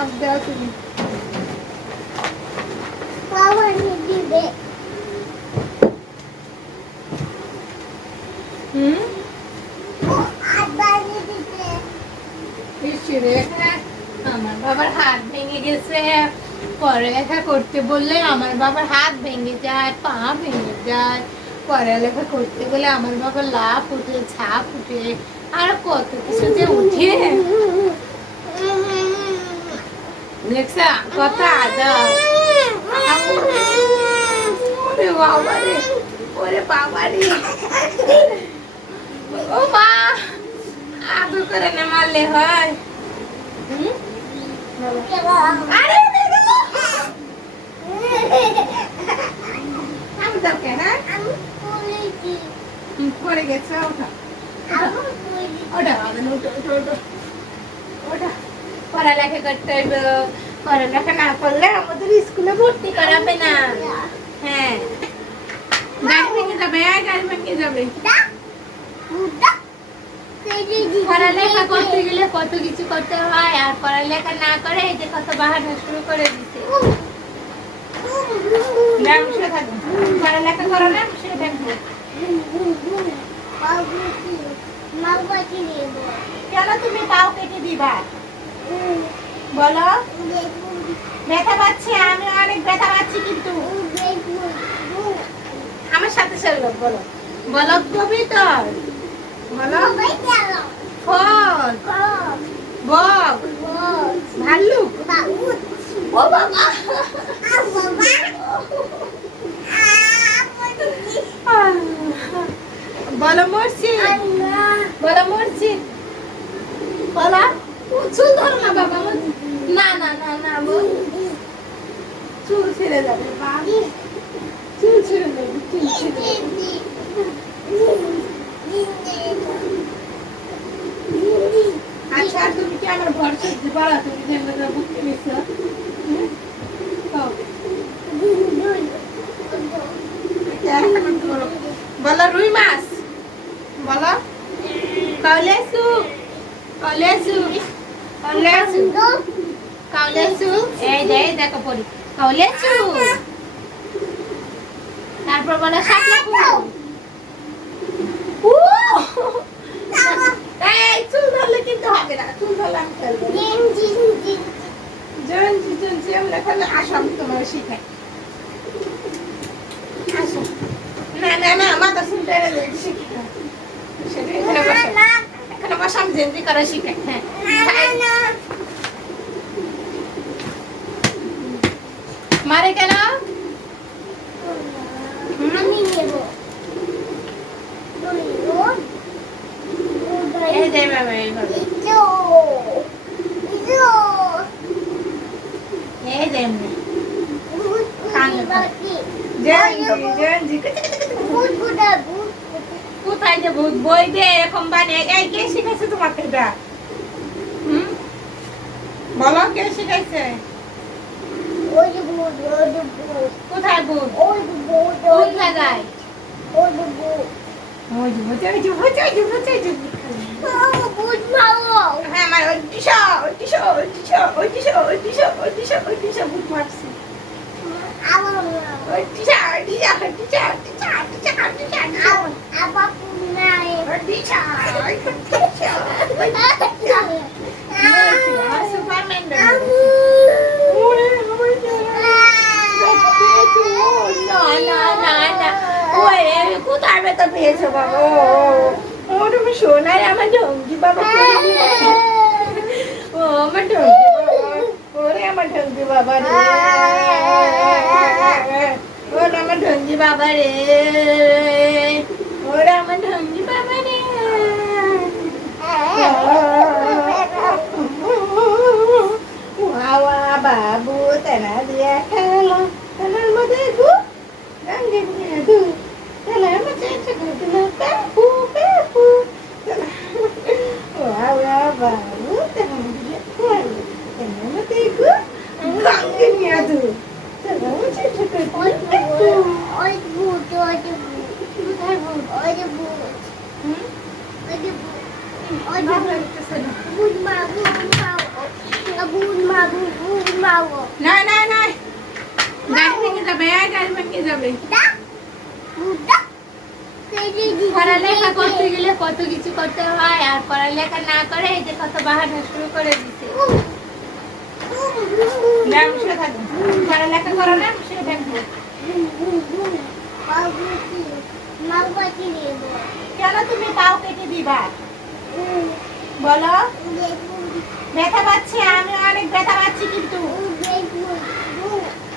নখ দাও তুমি। আমার বাবার হাত ভেঙে গেছে, পড়ালেখা করতে বললে আমার বাবার হাত ভেঙে যায়, পা ভেঙে যায়, পড়ালেখা করতে গেলে আমার বাবার লাফ উঠে, ঝাঁপ উঠে, আর কত কিছু যে উঠে। দেখছা কত আদর। ওরে বাবারে, ওরে বাবারে, ও মা, আদর করে না মারলে হয়। আরে আমি দরকার না, পড়ে গেছে। ওটা ওটা ওটা পড়ালেখা করতে হইব, পড়ালেখা না করলে আমাদের স্কুলে ভর্তি করাবে না। হ্যাঁ, গাড়ি ভেঙে যাবে, গাড়ি ভেঙে যাবে। পড়ালেখা করতে গেলে কত কিছু করতে হয়, আর পড়ালেখা না করে এই যে কত বাহানা শুরু করে দিচ্ছে। পড়ালেখা করো না, শুয়ে থাকবো। কেন তুমি পাও কেটে দিবা বলো? ব্যথা পাচ্ছি, আমি অনেক ব্যথা পাচ্ছি, কিন্তু আমার সাথে চললো। বলো বলো, কবিতর বলো, ফল, বক, ভাল্লুক, ও বাবা, বলো মসজিদ, বলো মসজিদ, বলো। চুল ধরো না বাবা, না না না না, চুল ছেড়ে যাবে, চুল ছেড়ে যাবে, চুল ছেড়ে যাবে। আচ্ছা, তুমি কি আমার ভরসা দিতে পারো? তুমি যে বুঝতে পেরেছো, বলো রুই মাছ, বলো কাউলেসু, কাউলেসু, কাউলেসু, কাউলেসু, এই দেখো পড়ি, কাউলেসু। তারপর বলো শাপলা ফুল। এই চুল ধরলে কিন্তু হবে না, চুল ধরলে আমি ফেলবো। জঞ্জি জঞ্জি আমরা এখানে আসো, আমি তোমার শিখাই। আসো, না না না, মাথা চুল টেনে শিখাই, সেটা এখানে বসো, এখানে বসো, আমি জঞ্জি করা শিখাই। হ্যাঁ, মারে কেন? আমি নেব। এই যে বাবা, এইভাবে এই যে এমনি কোথায় যে ভূত বই দিয়ে এরকম বানিয়ে, এই কে শিখাইছে তোমাকে এটা? বলো কে শিখাইছে? কোথায় ভূত? কোন জায়গায়? হ্যাঁ, আমার ভূত মারছে। কোথায় ব্যথা পেয়েছো বাবা? ও তুমি শোনায় আমার ঢঙ্গি বাবা, ও আমার ঢঙ্গি বাবা, ওরে আমার ঢঙ্গি বাবা রে, ওরে আমার ঢঙ্গি বাবা রে, ওরে আমার ঢঙ্গি বাবা রে। বাবু তেনা দিয়া খেলো, তেনার মধ্যে গু রঙে দু, তেনার মধ্যে পেপু পেপু, বাবু তেনার মধ্যে খেলো, তেনার মধ্যে গু রঙে দু, তেনার মধ্যে পেপু। ওই ভূত, ওই ভূত, কোথায় ভূত? ওই যে ভূত, ওই যে ভূত, ওই যে ভূত মা, ভূত মা, না না না, গাড়ি ভেঙে যাবে, গাড়ি ভেঙে যাবে। পড়ালেখা করতে গেলে কত কিছু করতে হয়, আর পড়ালেখা না করে এই যে কত বাহানা শুরু করে দিচ্ছে। না, বসে থাকো। পড়ালেখা করো না, বসে থাকবো। কেন তুমি পাও কেটে দিবা বলো? ব্যথা পাচ্ছি, আমি অনেক ব্যথা পাচ্ছি কিন্তু।